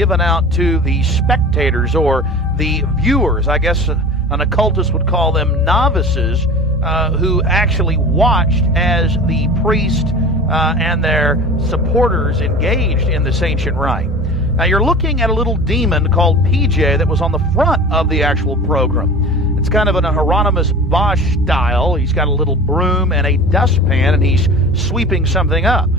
given out to the spectators or the viewers. I guess an occultist would call them novices, who actually watched as the priest and their supporters engaged in this ancient rite. Now you're looking at a little demon called PJ that was on the front of the actual program. It's kind of an Hieronymus Bosch style. He's got a little broom and a dustpan, and he's sweeping something up.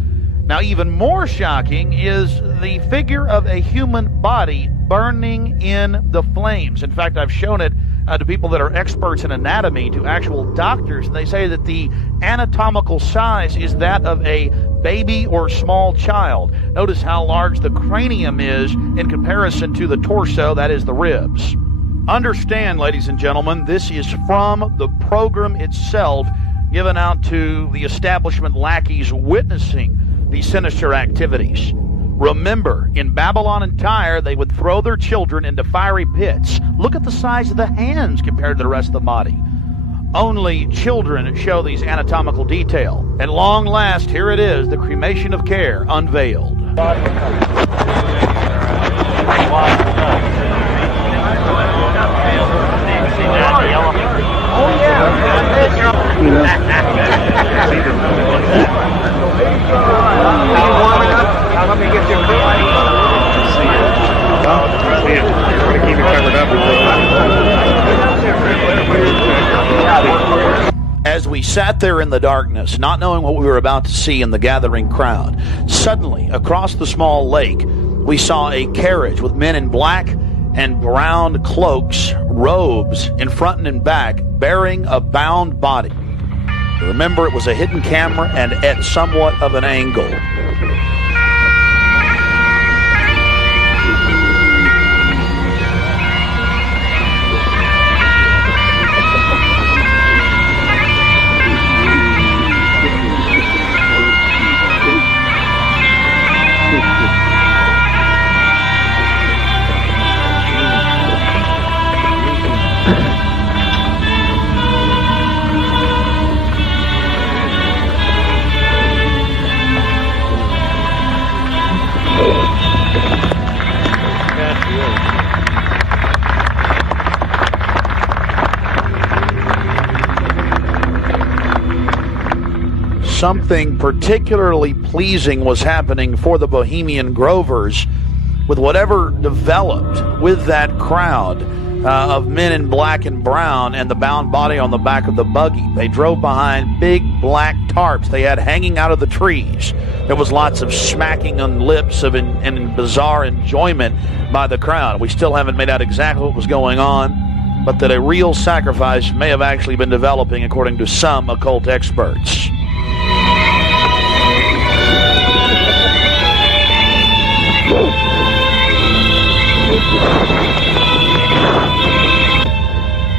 Now even more shocking is the figure of a human body burning in the flames. In fact, I've shown it to people that are experts in anatomy, to actual doctors, and they say that the anatomical size is that of a baby or small child. Notice how large the cranium is in comparison to the torso, that is the ribs. Understand, ladies and gentlemen, this is from the program itself, given out to the establishment lackeys witnessing these sinister activities. Remember, in Babylon and Tyre, they would throw their children into fiery pits. Look at the size of the hands compared to the rest of the body. Only children show these anatomical detail. At long last, here it is, the cremation of care unveiled. Oh let me get you a keep it covered up. As we sat there in the darkness, not knowing what we were about to see in the gathering crowd, suddenly, across the small lake, we saw a carriage with men in black and brown cloaks, robes, in front and in back, bearing a bound body. Remember, it was a hidden camera and at somewhat of an angle. Something particularly pleasing was happening for the Bohemian Grovers with whatever developed with that crowd of men in black and brown and the bound body on the back of the buggy. They drove behind big black tarps they had hanging out of the trees. There was lots of smacking on lips and bizarre enjoyment by the crowd. We still haven't made out exactly what was going on, but that a real sacrifice may have actually been developing according to some occult experts.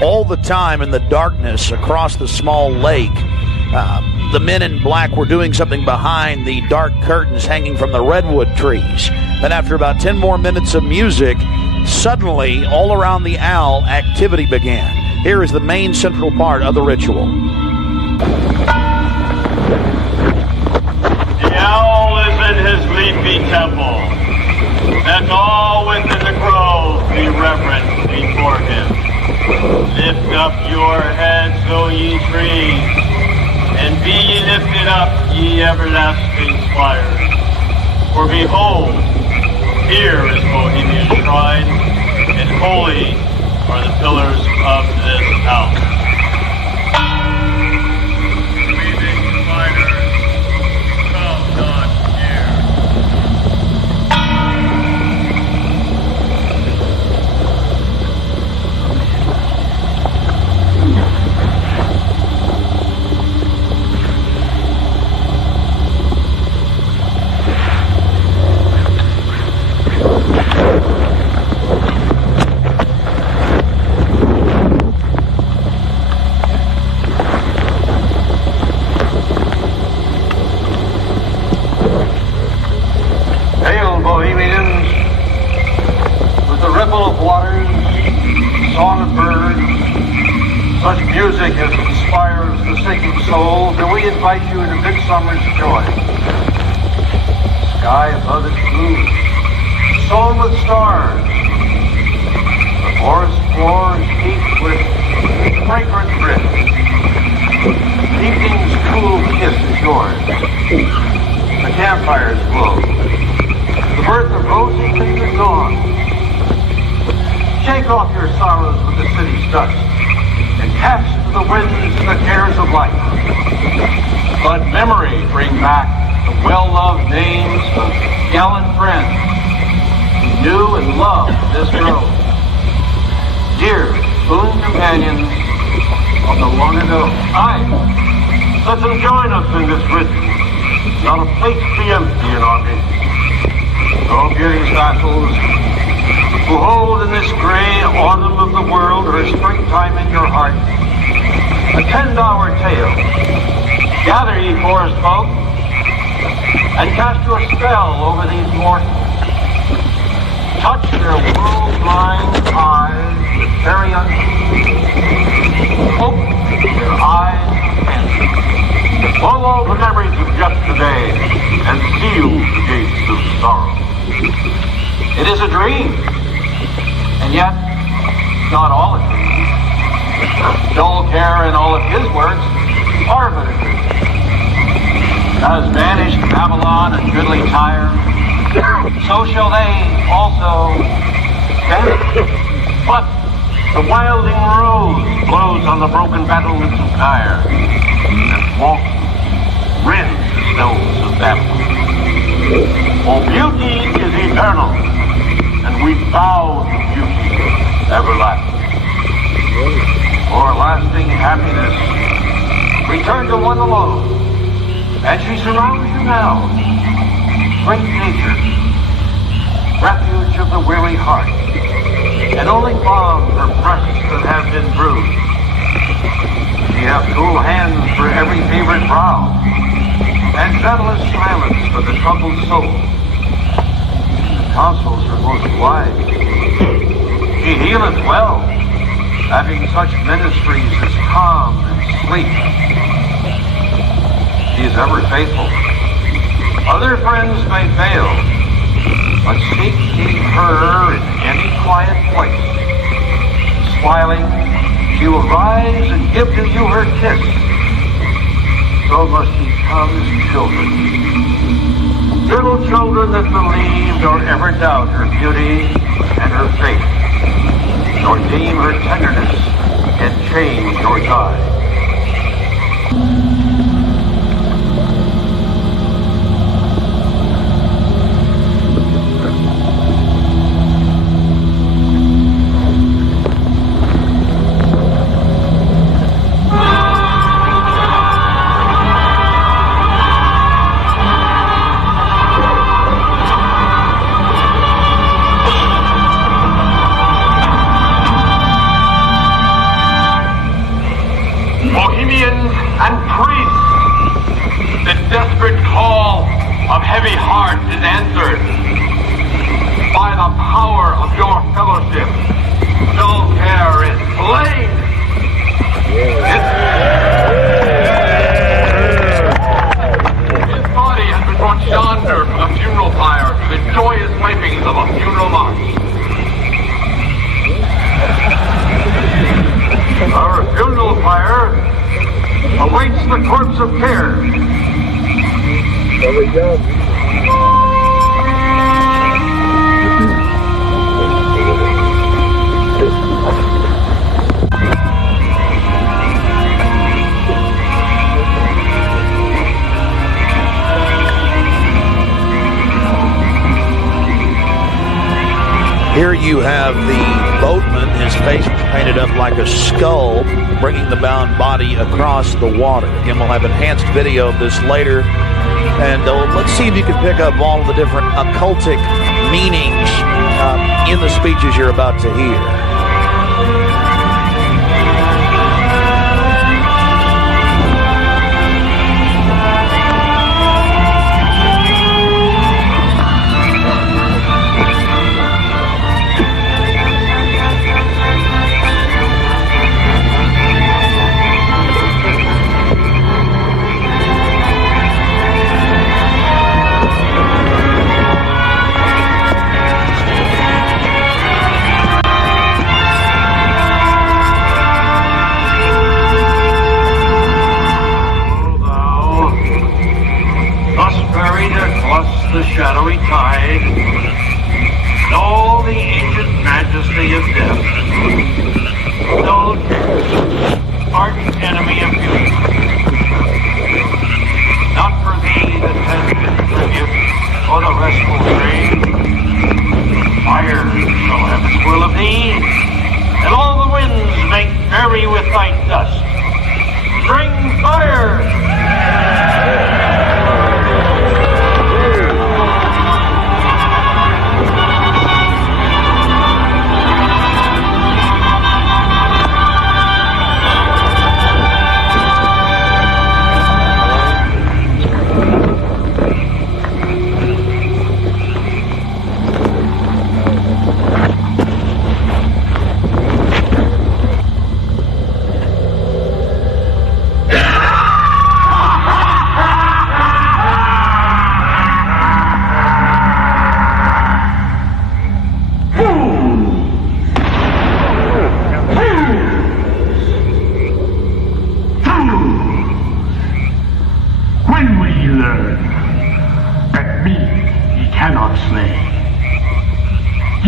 All the time in the darkness across the small lake, the men in black were doing something behind the dark curtains hanging from the redwood trees. Then after about 10 more minutes of music, suddenly all around the owl activity began. Here is the main central part of the ritual. The owl is in his leafy temple, and all within the grove be reverent before him. Lift up your heads, O ye trees, and be ye lifted up, ye everlasting spires. For behold, here is Bohemian shrine, and holy are the pillars of this house. Breathing spiders, come not near. Such music as inspires the sinking soul, do we invite you into midsummer's joy. The sky above is blue, the sown with stars. The forest floor is heaped with fragrant drift. Evening's cool kiss is yours. The campfires glow. The birth of rosy fingered dawn. Shake off your sorrows with the city's dust and cast to the winds the cares of life. Let memory bring back the well-loved names of gallant friends who knew and loved this grove. Dear boon companions of the long ago. Aye, let them join us in this rhythm. Not a place be empty in our midst. Oh, beauty's vassals, who hold in this gray autumn of the world her springtime in your heart, attend our tale. Gather, ye forest folk, and cast your spell over these mortals. Touch their world-blind eyes with fairy unseen. Open their eyes and blow all the memories of yesterday and seal the gates of sorrow. It is a dream, and yet not all a dream. Dull care and all of his works are but a dream. As vanished Babylon and goodly Tyre, so shall they also vanish. But the wilding rose blows on the broken battlements of Tyre, and walks rends the stones of Babylon. For beauty is eternal, and we bow to beauty everlasting. For lasting happiness, return to one alone, and she surrounds you now. Great nature, refuge of the weary heart, and only balm for breasts that have been bruised. Ye have cool hands for every favorite brow, and gentlest silence for the troubled soul. The counsels are most wise. He healeth well, having such ministries as calm and sleep. He is ever faithful. Other friends may fail, but seek ye her in any quiet place. Smiling, she will rise and give to you her kiss. So must ye come as children. Little children that believe nor ever doubt her beauty and her faith, nor deem her tenderness can change or die. And priests, the desperate call of heavy hearts is answered by the power of your fellowship. Dull care is slain. His body has been brought yonder from the funeral pyre to the joyous wipings of a funeral march. Our funeral pyre awaits the corpse of care. There we go. Here you have the boatman, his face painted up like a skull, bringing the bound body across the water. Again, we'll have enhanced video of this later. And let's see if you can pick up all of the different occultic meanings in the speeches you're about to hear.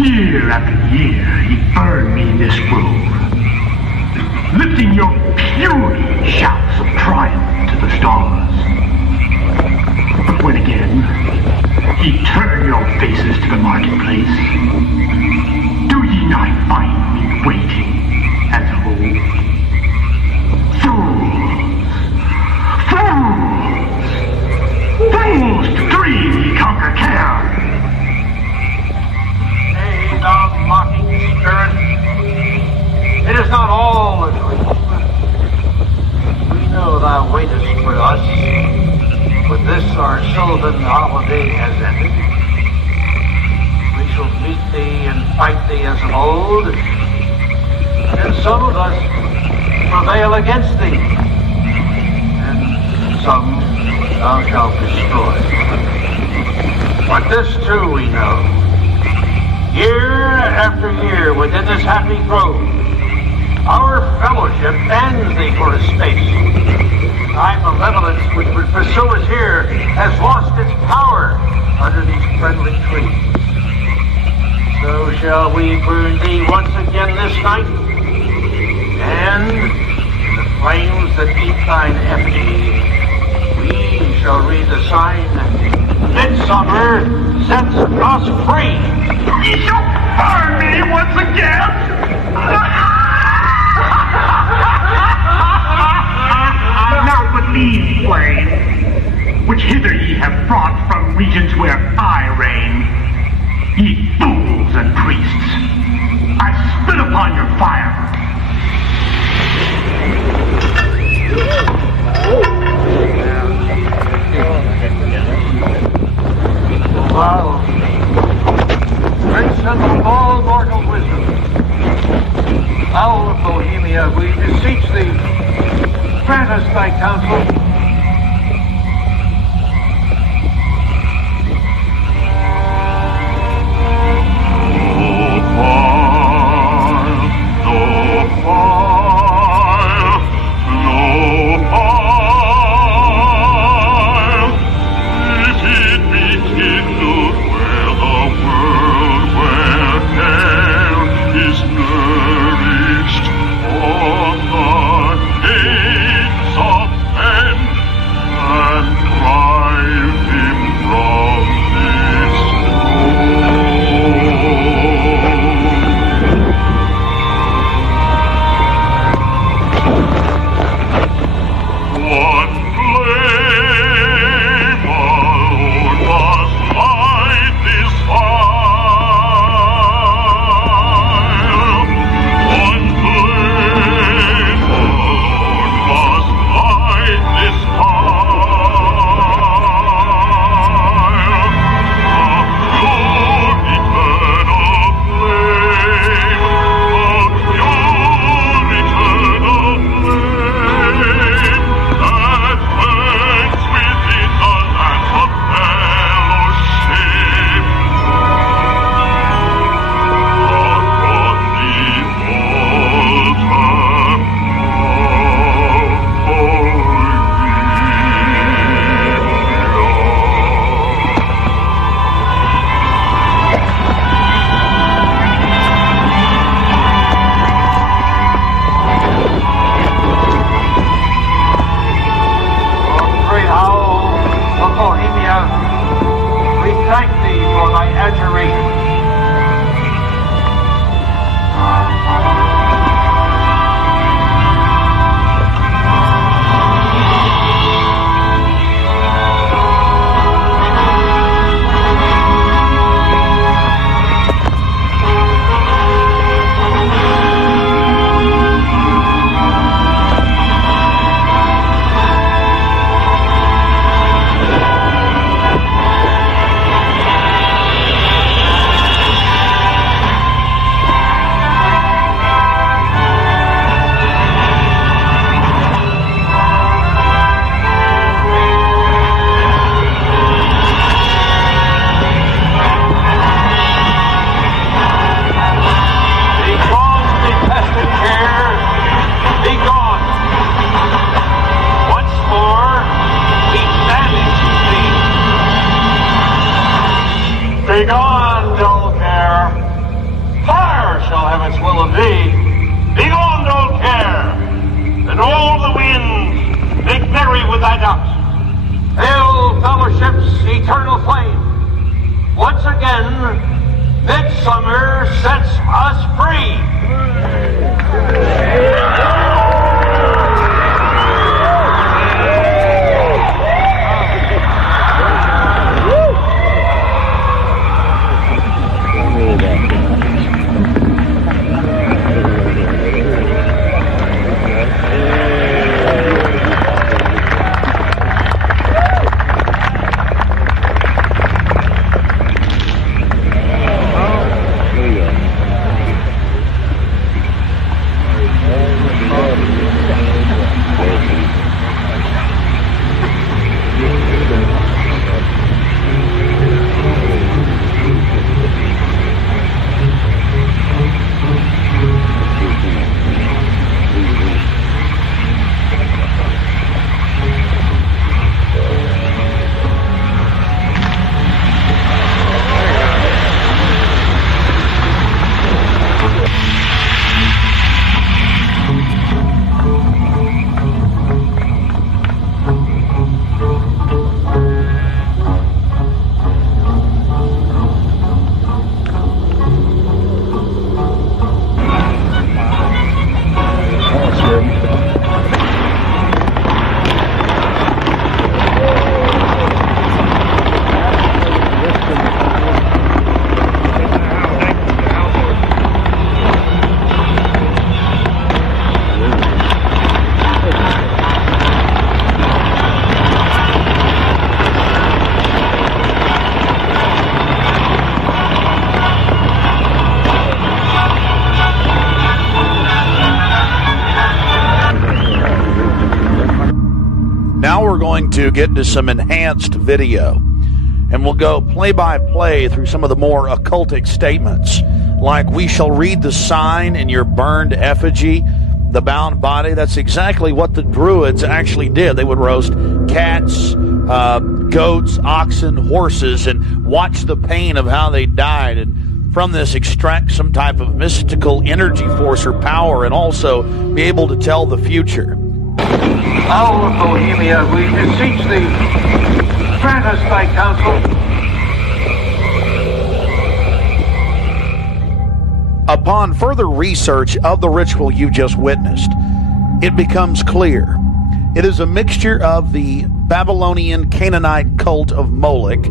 Year after year, ye burn me in this room, lifting your puny shouts of triumph to the stars. But when again ye turn your faces to the marketplace, do ye not find me waiting as of old? Fools to dream ye conquer care. Hey, thou mocking spirit, it is not all a dream. We know thou waitest for us, but this our sylvan holiday has ended. We shall meet thee and fight thee as of old, and some of us prevail against thee, and some thou shalt destroy. But this too we know. Year after year within this happy grove, our fellowship bans thee for a space. Thy malevolence which would pursue us here has lost its power under these friendly trees. So shall we burn thee once again this night, and in the flames that eat thine effigy, we shall read the sign, Midsummer sets us free. Ye shall burn me once again! Now but these flames, which hither ye have brought from regions where I reign, ye fools and priests, I spit upon your fire. Wow. Transcendent of all mortal wisdom, Owl of Bohemia, we beseech thee, grant us thy counsel. Nourished on the heights of viaducts. Hail fellowship's eternal flame. Once again, midsummer sets us free. To get into some enhanced video, and we'll go play by play through some of the more occultic statements, like we shall read the sign in your burned effigy, the bound body. That's exactly what the Druids actually did. They would roast cats, goats, oxen, horses, and watch the pain of how they died, and from this extract some type of mystical energy force or power, and also be able to tell the future. Owl of Bohemia, we beseech thee, grant us thy counsel. Upon further research of the ritual you just witnessed, it becomes clear. It is a mixture of the Babylonian Canaanite cult of Moloch,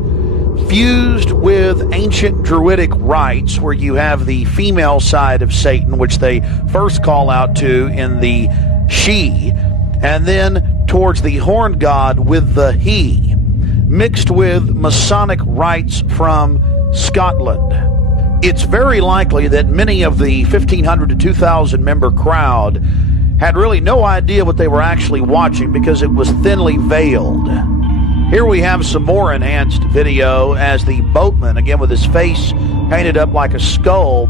fused with ancient Druidic rites, where you have the female side of Satan, which they first call out to in the she, and then towards the horn god with the he, mixed with Masonic rites from Scotland. It's very likely that many of the 1,500 to 2,000 member crowd had really no idea what they were actually watching because it was thinly veiled. Here we have some more enhanced video as the boatman, again with his face painted up like a skull,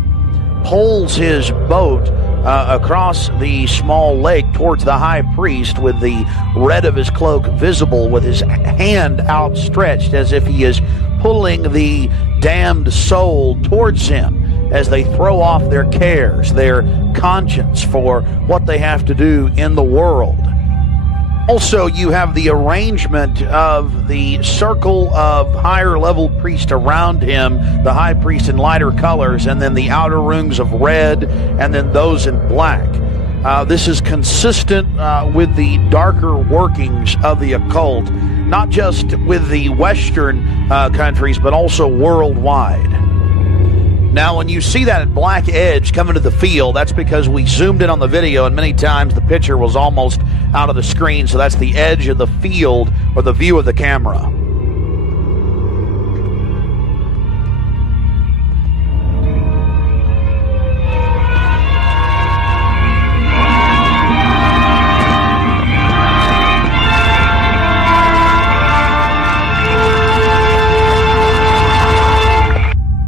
pulls his boat across the small lake towards the high priest, with the red of his cloak visible, with his hand outstretched as if he is pulling the damned soul towards him as they throw off their cares, their conscience for what they have to do in the world. Also, you have the arrangement of the circle of higher level priests around him, the high priest in lighter colors, and then the outer rings of red, and then those in black. This is consistent with the darker workings of the occult, not just with the Western countries, but also worldwide. Now, when you see that black edge coming to the field, that's because we zoomed in on the video, and many times the picture was almost out of the screen, so that's the edge of the field or the view of the camera.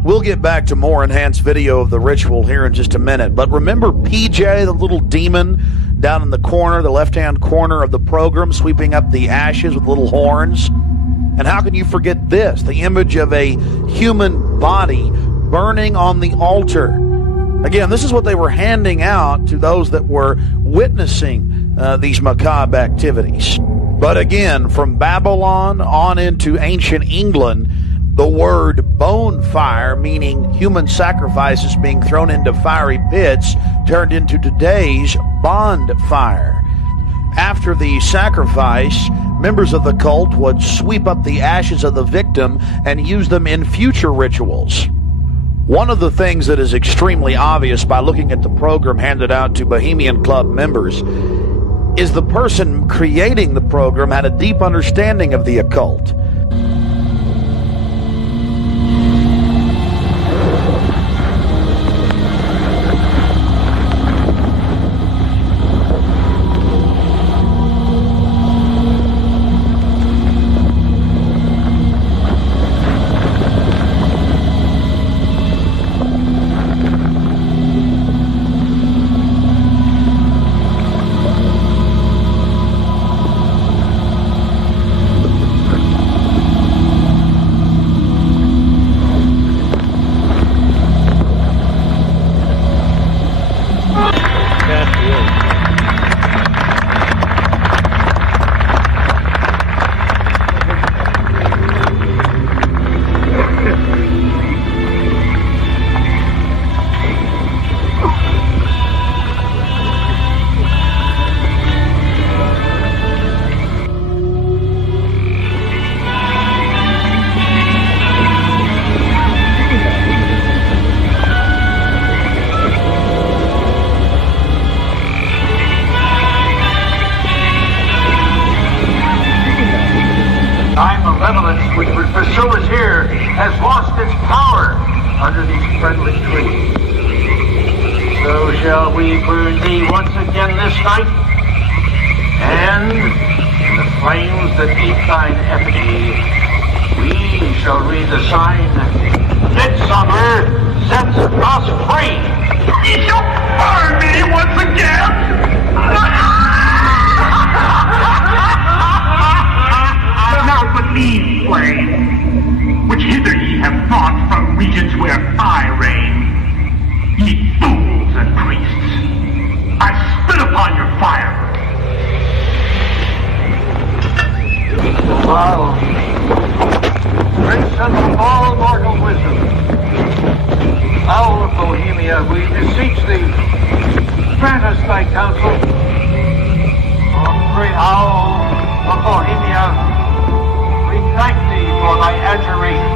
We'll get back to more enhanced video of the ritual here in just a minute. But remember PJ, the little demon down in the corner, the left-hand corner of the program, sweeping up the ashes with little horns? And how can you forget this? The image of a human body burning on the altar. Again, this is what they were handing out to those that were witnessing these macabre activities. But again, from Babylon on into ancient England, the word bonfire, meaning human sacrifices being thrown into fiery pits, turned into today's bonfire. After the sacrifice, members of the cult would sweep up the ashes of the victim and use them in future rituals. One of the things that is extremely obvious by looking at the program handed out to Bohemian Club members is the person creating the program had a deep understanding of the occult. Which would pursue us here has lost its power under these friendly trees. So shall we burn thee once again this night, and in the flames that eat thine effigy, we shall read the sign, Midsummer sets us free. You shall burn me once again! Now but these flames, which hither ye have brought from regions where I reign, ye fools and priests, I spit upon your fire. Wow. Prince of all mortal wisdom, Owl of Bohemia, we beseech thee, grant us thy counsel. O great Owl of Bohemia, we thank thee for thy adjuration.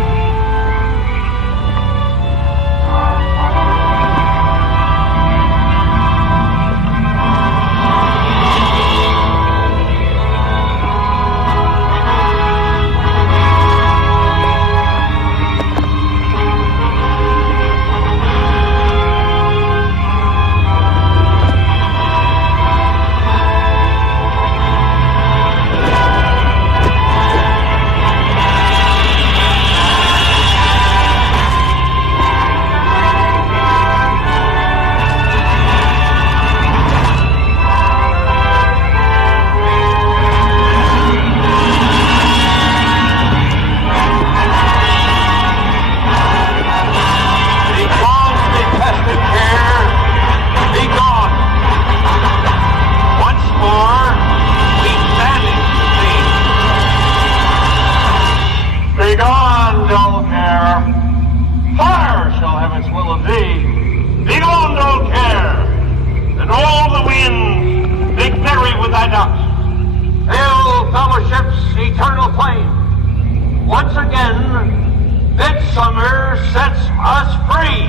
Eternal flame. Once again, Midsummer sets us free.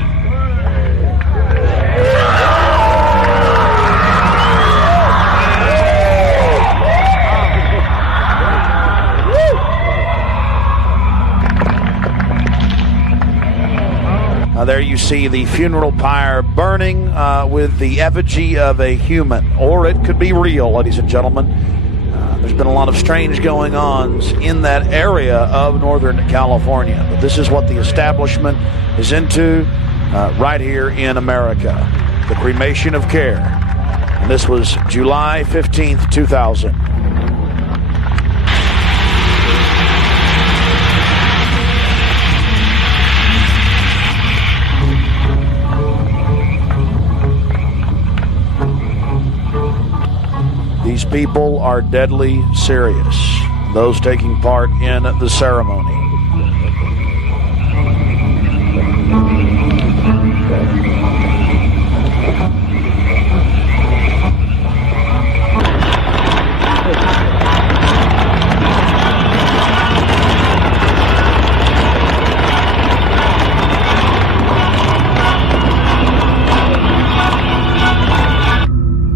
There you see the funeral pyre burning with the effigy of a human, or it could be real, ladies and gentlemen. There's been a lot of strange going-ons in that area of Northern California. But this is what the establishment is into right here in America. The cremation of care. And this was July 15th, 2000. These people are deadly serious, those taking part in the ceremony.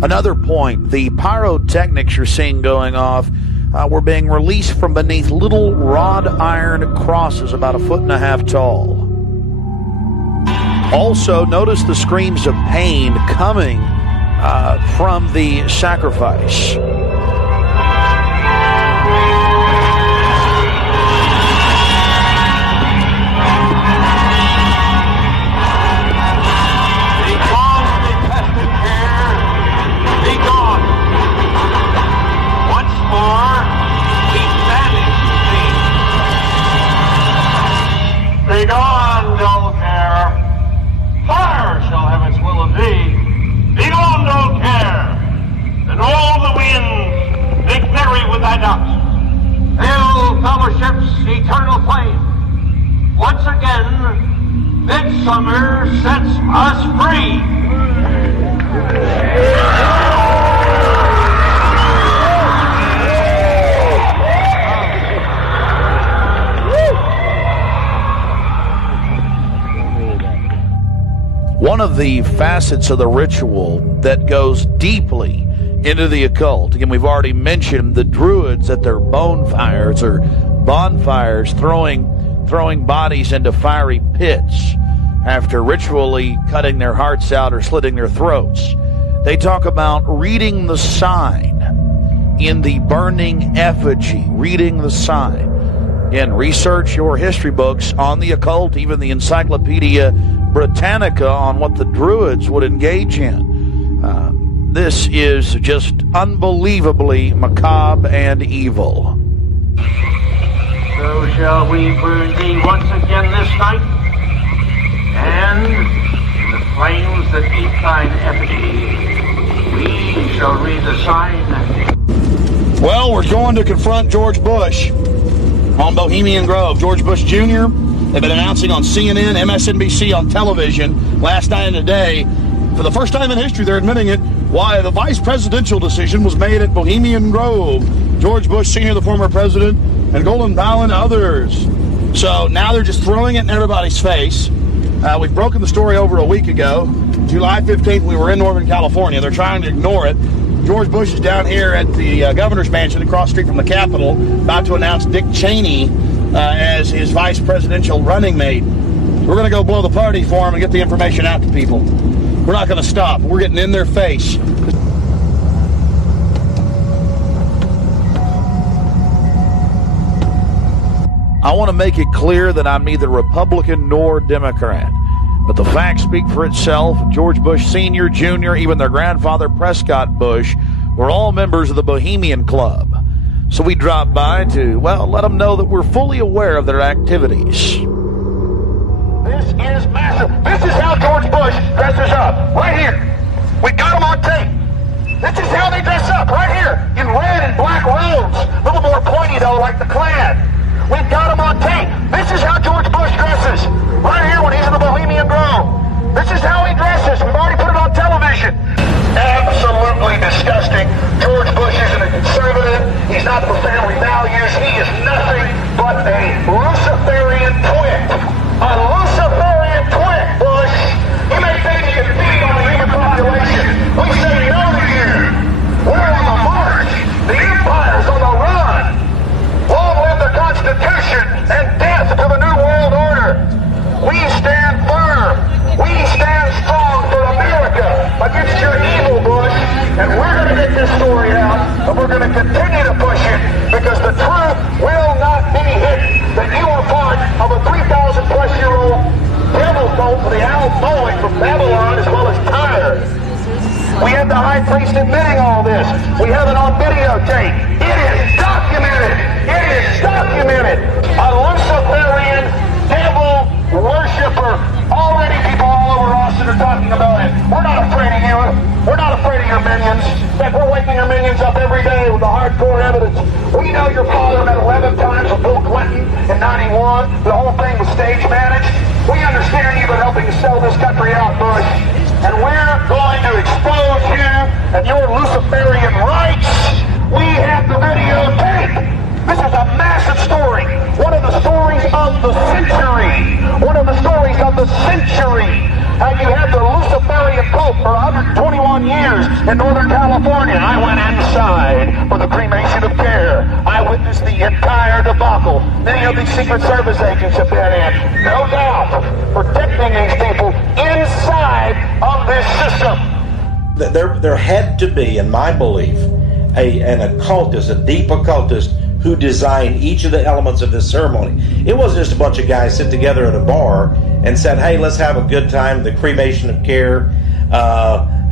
Another point, the pyrotechnics you're seeing going off were being released from beneath little wrought iron crosses about 1.5 feet tall. Also, notice the screams of pain coming from the sacrifice. Begone, dull care. Fire shall have its will of thee. Begone, dull care. And all the winds make merry with thy dust. Hail, fellowship's eternal flame. Once again, midsummer sets us free. One of the facets of the ritual that goes deeply into the occult, again, we've already mentioned the Druids at their bonfires or bonfires throwing bodies into fiery pits after ritually cutting their hearts out or slitting their throats. They talk about reading the sign in the burning effigy, reading the sign. Again, research your history books on the occult, even the Encyclopedia Britannica on what the Druids would engage in. This is just unbelievably macabre and evil. So shall we burn thee once again this night, and in the flames that eat thine effigy, we shall read the sign. Well, we're going to confront George Bush on Bohemian Grove. George Bush Jr., they've been announcing on CNN, MSNBC, on television last night and today. For the first time in history, they're admitting it, why the vice presidential decision was made at Bohemian Grove. George Bush Sr., the former president, and Golden Powell and others. So now they're just throwing it in everybody's face. We've broken the story over a week ago. July 15th, we were in Northern California. They're trying to ignore it. George Bush is down here at the governor's mansion across the street from the Capitol, about to announce Dick Cheney as his vice presidential running mate. We're going to go blow the party for him and get the information out to people. We're not going to stop. We're getting in their face. I want to make it clear that I'm neither Republican nor Democrat. But the facts speak for itself. George Bush Sr., Jr., even their grandfather Prescott Bush were all members of the Bohemian Club. So we dropped by to, well, let them know that we're fully aware of their activities. This is massive. This is how George Bush dresses up. Right here. We got him on tape. This is how they dress up. Right here. In red and black robes. A little more pointy, though, like the Klan. We've got him on tape. This is how George Bush dresses. Right here when he's in the Bohemian Grove. This is how he dresses. We've already put it on television. Absolutely disgusting. George Bush isn't a conservative. He's not for family values. He is nothing but a Luciferian twit. A Luciferian twit, Bush. You may think you can feed on the human population. We say no to you. We're on the march. The empire's on the run. Long live the Constitution and death to the New World Order. We stand firm. We stand strong for America against your evil, Bush. And we're going to get this story out, and we're going to continue to push it because the truth will not be hidden. That you are part of a 3,000-plus-year-old devil cult for the owl Boeing from Babylon as well as Tyre. We have the high priest admitting all this. We have it on videotape. It is documented. It is documented. A Luciferian devil worshiper. Already people all over Austin are talking about it. We're not afraid of you. We're not afraid of your minions. In fact, we're waking our minions up every day. with the hardcore evidence. We know your father met 11 times with Bill Clinton in 91. The whole thing was stage managed. We understand you've been helping to sell this country out, Bush. And we're going to expose you and your Luciferian rights. We have the videotape. This is a massive story. One of the stories of the century. One of the stories of the century. How you had the Luciferian cult for 121 years in Northern California. I went inside for the cremation of care. I witnessed the entire debacle. Many of these Secret Service agents have been in, no doubt, protecting these people inside of this system. There had to be, in my belief, an occultist, a deep occultist, who designed each of the elements of this ceremony. It wasn't just a bunch of guys sit together at a bar and said, hey, let's have a good time, the cremation of care,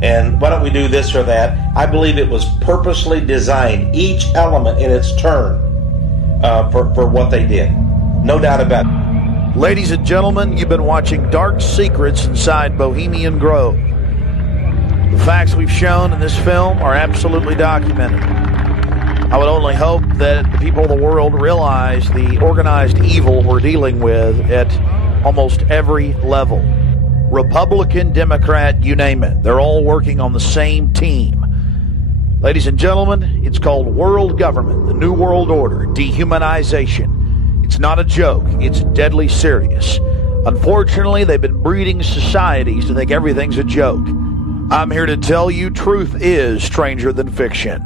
and why don't we do this or that. I believe it was purposely designed, each element in its turn, for what they did. No doubt about it. Ladies and gentlemen, you've been watching Dark Secrets Inside Bohemian Grove. The facts we've shown in this film are absolutely documented. I would only hope that the people of the world realize the organized evil we're dealing with at almost every level. Republican, Democrat, you name it. They're all working on the same team. Ladies and gentlemen, it's called world government, the New World Order, dehumanization. It's not a joke. It's deadly serious. Unfortunately, they've been breeding societies to think everything's a joke. I'm here to tell you truth is stranger than fiction.